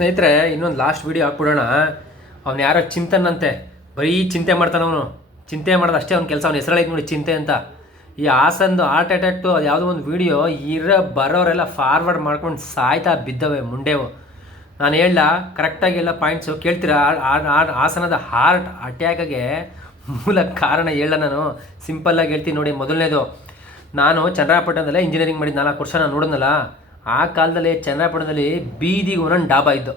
ಸ್ನೇಹಿತರೆ, ಇನ್ನೊಂದು last video ಹಾಕ್ಬಿಡೋಣ. ಅವ್ನು ಯಾರೋ ಚಿಂತನಂತೆ, ಬರೀ ಚಿಂತೆ ಮಾಡ್ತಾನವನು. ಚಿಂತೆ ಮಾಡೋದು ಅಷ್ಟೇ ಅವ್ನ ಕೆಲಸ. ಅವ್ನ ಹೆಸರೈತೆ ನೋಡಿ, ಚಿಂತೆ ಅಂತ. ಈ ಹಾಸಂದು ಹಾರ್ಟ್ ಅಟ್ಯಾಕ್ಟು ಅದು ಯಾವುದೋ ಒಂದು ವೀಡಿಯೋ ಬರೋರೆಲ್ಲ ಫಾರ್ವರ್ಡ್ ಮಾಡ್ಕೊಂಡು ಸಾಯ್ತಾ ಬಿದ್ದವೆ ಮುಂಡೆವು. ನಾನು ಹೇಳ ಕರೆಕ್ಟಾಗಿ ಪಾಯಿಂಟ್ಸು ಕೇಳ್ತೀರಾ. ಹಾಸನದ ಹಾರ್ಟ್ ಅಟ್ಯಾಕಿಗೆ ಮೂಲ ಕಾರಣ ಹೇಳ. ನಾನು ಸಿಂಪಲ್ಲಾಗಿ ಹೇಳ್ತೀನಿ ನೋಡಿ. ಮೊದಲನೇದು, ನಾನು ಚನ್ನರಾಯಪಟ್ಟಣದಲ್ಲೇ ಇಂಜಿನಿಯರಿಂಗ್ ಮಾಡಿದ್ದು 4 ವರ್ಷ. ನಾನು ನೋಡಿದ್ನಲ್ಲ, ಆ ಕಾಲದಲ್ಲಿ ಚನ್ನರಾಯಪಟ್ಟಣದಲ್ಲಿ ಬೀದಿಗೆ ಒಂದೊಂದು ಡಾಬಾ ಇದ್ದು.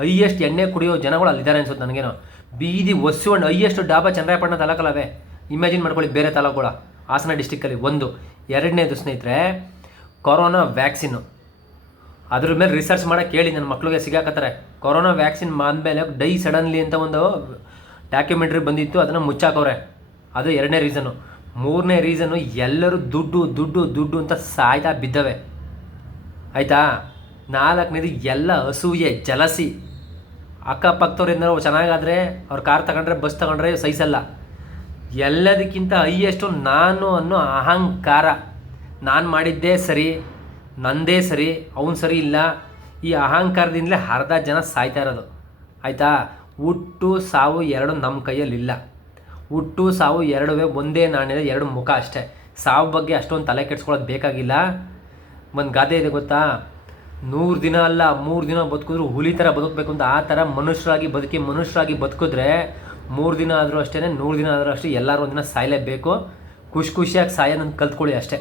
ಹೈಯೆಸ್ಟ್ ಎಣ್ಣೆ ಕುಡಿಯೋ ಜನಗಳು ಅಲ್ಲಿದ್ದಾರೆ ಅನ್ಸುತ್ತೆ ನನಗೇನೋ. ಬೀದಿ ಒಂದು ಹೈಯೆಸ್ಟ್ ಡಾಬಾ ಚನ್ನರಾಯಪಟ್ಟಣ ತಾಲೂಕಲ್ಲವೇ. ಇಮ್ಯಾಜಿನ್ ಮಾಡ್ಕೊಳ್ಳಿ ಬೇರೆ ತಾಲೂಕುಗಳ. ಹಾಸನ ಡಿಸ್ಟಿಕ್ಕಲ್ಲಿ ಒಂದು. ಎರಡನೇದು ಸ್ನೇಹಿತರೆ, ಕೊರೋನಾ ವ್ಯಾಕ್ಸಿನ್ನು. ಅದ್ರ ಮೇಲೆ ರಿಸರ್ಚ್ ಮಾಡೋಕ್ಕೆ ಹೇಳಿ ನನ್ನ ಮಕ್ಳಿಗೆ ಸಿಗಾಕತ್ತಾರೆ. ಕೊರೋನಾ ವ್ಯಾಕ್ಸಿನ್ ಆದಮೇಲೆ ಡೈ ಸಡನ್ಲಿ ಅಂತ ಒಂದು ಡಾಕ್ಯುಮೆಂಟ್ರಿ ಬಂದಿತ್ತು, ಅದನ್ನು ಮುಚ್ಚಾಕವ್ರೆ. ಅದು ಎರಡನೇ ರೀಸನ್ನು. ಮೂರನೇ ರೀಸನ್ನು, ಎಲ್ಲರೂ ದುಡ್ಡು ದುಡ್ಡು ದುಡ್ಡು ಅಂತ ಸಾಯ್ತಾ ಬಿದ್ದವೆ. ಆಯಿತಾ. ನಾಲ್ಕನೇದು, ಎಲ್ಲ ಅಸೂಯೆ, ಜಲಸಿ. ಅಕ್ಕಪಕ್ಕದವ್ರಿಂದ ಚೆನ್ನಾಗಾದರೆ ಅವ್ರು ಕಾರ್ ತಗೊಂಡ್ರೆ ಬಸ್ ತಗೊಂಡ್ರೆ ಸಹಿಸಲ್ಲ. ಎಲ್ಲದಕ್ಕಿಂತ ಹೈಯೆಸ್ಟು ನಾನು ಅನ್ನೋ ಅಹಂಕಾರ. ನಾನು ಮಾಡಿದ್ದೇ ಸರಿ, ನಂದೇ ಸರಿ, ಅವನು ಸರಿ ಇಲ್ಲ. ಈ ಅಹಂಕಾರದಿಂದಲೇ ಅರ್ಧ ಜನ ಸಾಯ್ತಾ ಇರೋದು. ಆಯಿತಾ. ಹುಟ್ಟು ಸಾವು ಎರಡು ನಮ್ಮ ಕೈಯಲ್ಲಿಲ್ಲ. ಹುಟ್ಟು ಸಾವು ಎರಡುವೇ ಒಂದೇ ನಾಣ್ಯದ ಎರಡು ಮುಖ ಅಷ್ಟೇ. ಸಾವು ಬಗ್ಗೆ ಅಷ್ಟೊಂದು ತಲೆ ಕೆಡ್ಸ್ಕೊಳ್ಳೋದು ಬೇಕಾಗಿಲ್ಲ. ಒಂದು ಗಾದೆ ಇದೆ ಗೊತ್ತಾ, 100 ದಿನ ಅಲ್ಲ 3 ದಿನ ಬದುಕಿದ್ರು ಹುಲಿ ಥರ ಬದುಕಬೇಕು ಅಂತ. ಆ ಥರ ಮನುಷ್ಯರಾಗಿ ಬದುಕಿದ್ರೆ 3 ದಿನ ಆದರೂ ಅಷ್ಟೇ, 100 ದಿನ ಆದರೂ ಅಷ್ಟೇ, ಎಲ್ಲರೂ ಒಂದಿನ ಸಾಯಲೇಬೇಕು. ಖುಷಿಯಾಗಿ ಸಾಯೋದನ್ನು ಕಲ್ತ್ಕೊಳ್ಳಿ ಅಷ್ಟೇ.